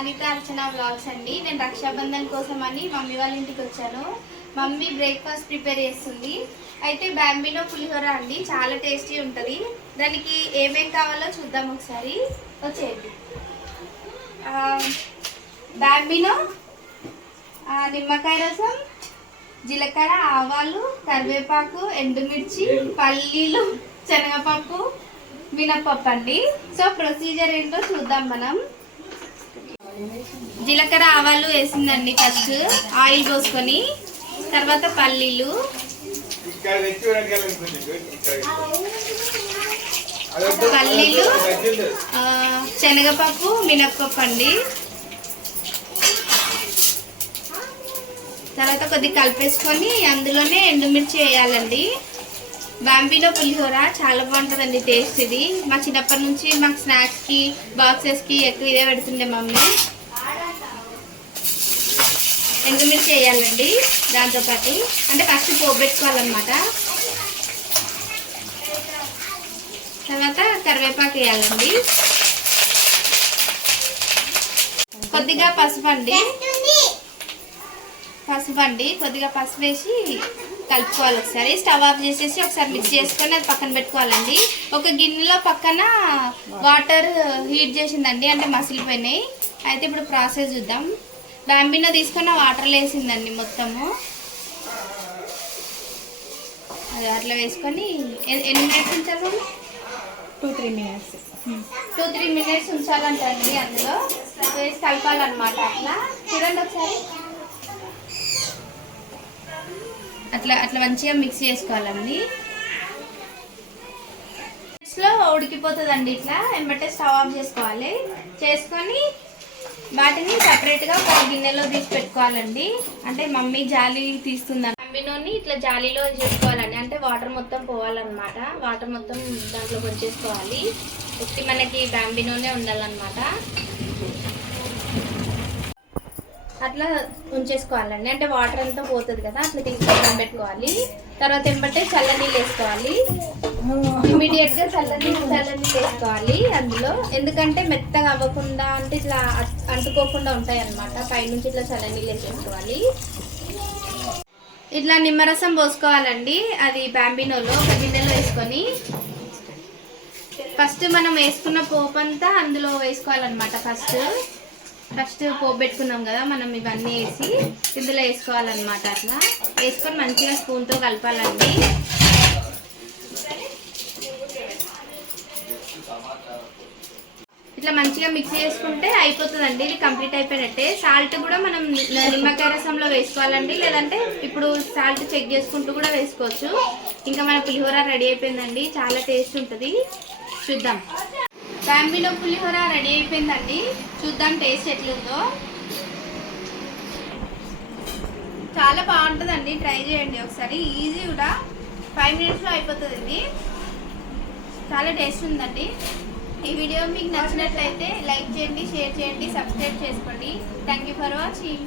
అనిత అర్చన vlogs అండి. నేను రక్షాబంధన్ కోసం అని మమ్మీ వాళ్ళ ఇంటికి వచ్చాను. మమ్మీ బ్రేక్ఫాస్ట్ ప్రిపేర్ చేస్తుంది. అయితే బాంబినో పులిహోర అండి, చాలా టేస్టీ ఉంటుంది. దానికి ఏమేం కావాలో చూద్దాం ఒకసారి. వచ్చేయండి. బాంబినో, నిమ్మకాయ రసం, జీలకర్ర, ఆవాలు, కరివేపాకు, ఎండుమిర్చి, పల్లీలు, శనగపప్పు, మినపప్పు అండి. సో ప్రొసీజర్ ఏంటో చూద్దాం మనం. జీలకర్ర ఆవాలు వేసిందండి. ఫస్ట్ ఆయిల్ పోసుకొని, తర్వాత పల్లీలు, శనగపప్పు, మినప్పప్పు అండి. తర్వాత కొద్దిగా కలిపేసుకొని అందులోనే ఎండుమిర్చి వేయాలండి. బాంబినో పులిహోర చాలా బాగుంటుందండి టేస్ట్. ఇది మా చిన్నప్పటి నుంచి మాకు స్నాక్స్కి, బాక్సెస్కి ఎక్కువ ఇదే పెడుతుండే మమ్మీ. ఎండుమిర్చి వేయాలండి దాంతోపాటు, అంటే ఫస్ట్ పోబెట్టుకోవాలన్నమాట. తర్వాత కరివేపాకు వేయాలండి. కొద్దిగా పసుపు అండి, కొద్దిగా పసుపు వేసి కలుపుకోవాలి. ఒకసారి స్టవ్ ఆఫ్ చేసేసి ఒకసారి మిక్స్ చేసుకొని అది పక్కన పెట్టుకోవాలండి. ఒక గిన్నెలో పక్కన వాటర్ హీట్ చేసిందండి, అంటే మసిలిపోయినాయి. అయితే ఇప్పుడు ప్రాసెస్ చూద్దాం. బాంబినో తీసుకున్న వాటర్లో వేసిందండి మొత్తము. అది అట్లా వేసుకొని ఎన్ని మినిట్స్ ఉంచాలి? 2-3 minutes. 2-3 minutes ఉంచాలంటండి. అందులో వేసి కలపాలన్నమాట. అట్లా చూడండి ఒకసారి. అట్లా అట్లా మంచిగా మిక్స్ చేసుకోవాలండి. లో ఉడికిపోతుందండి. ఇట్లా వెంబటే స్టవ్ ఆఫ్ చేసుకోవాలి. చేసుకొని వాటిని సపరేట్గా ఒక గిన్నెలో తీసి పెట్టుకోవాలండి. అంటే మమ్మీ జాలి తీస్తుందండి. బాంబినోని ఇట్లా జాలీలో చేసుకోవాలండి, అంటే వాటర్ మొత్తం పోవాలన్నమాట. వాటర్ మొత్తం దాంట్లో వచ్చేసుకోవాలి. ఉత్తి మనకి బాంబినోనే ఉండాలన్నమాట. అట్లా ఉంచేసుకోవాలండి, అంటే వాటర్ అంతా పోతుంది కదా. అట్లా తీసుకొని పెట్టుకోవాలి. తర్వాత వెంబటే చల్లనీళ్ళు వేసుకోవాలి. ఇమీడియట్గా చల్లనీళ్ళు వేసుకోవాలి అందులో. ఎందుకంటే మెత్తగా అవ్వకుండా, అంటే ఇట్లా అంటుకోకుండా ఉంటాయి అన్నమాట. పైనుంచి ఇట్లా చల్లనీళ్ళు వేసేసుకోవాలి. ఇట్లా నిమ్మరసం పోసుకోవాలండి. అది బాంబినోలో ఒక గిన్నెలో వేసుకొని ఫస్ట్ మనం వేసుకున్న పోపు అంతా అందులో వేసుకోవాలన్నమాట. ఫస్ట్ పోపు పెట్టుకున్నాం కదా మనం, ఇవన్నీ వేసి ఇందులో వేసుకోవాలన్నమాట. అట్లా వేసుకొని మంచిగా స్పూన్తో కలపాలండి. ఇట్లా మంచిగా మిక్స్ చేసుకుంటే అయిపోతుందండి. ఇది కంప్లీట్ అయిపోయినట్టే. సాల్ట్ కూడా మనం నిమ్మకాయ రసంలో వేసుకోవాలండి, లేదంటే ఇప్పుడు సాల్ట్ చెక్ చేసుకుంటూ కూడా వేసుకోవచ్చు. ఇంకా మన పులిహోర రెడీ అయిపోయిందండి. చాలా టేస్ట్ ఉంటుంది. చూద్దాం. బాంబినో పులిహోర రెడీ అయిపోయిందండి. చూద్దాం టేస్ట్ ఎట్లుందో. చాలా బాగుంటుందండి, ట్రై చేయండి ఒకసారి. ఈజీ కూడా, 5 minutesలో అయిపోతుంది. ఇది చాలా టేస్ట్ ఉందండి. ఈ వీడియో మీకు నచ్చినట్లయితే లైక్ చేయండి, షేర్ చేయండి, సబ్స్క్రైబ్ చేసుకోండి. Thank you for watching.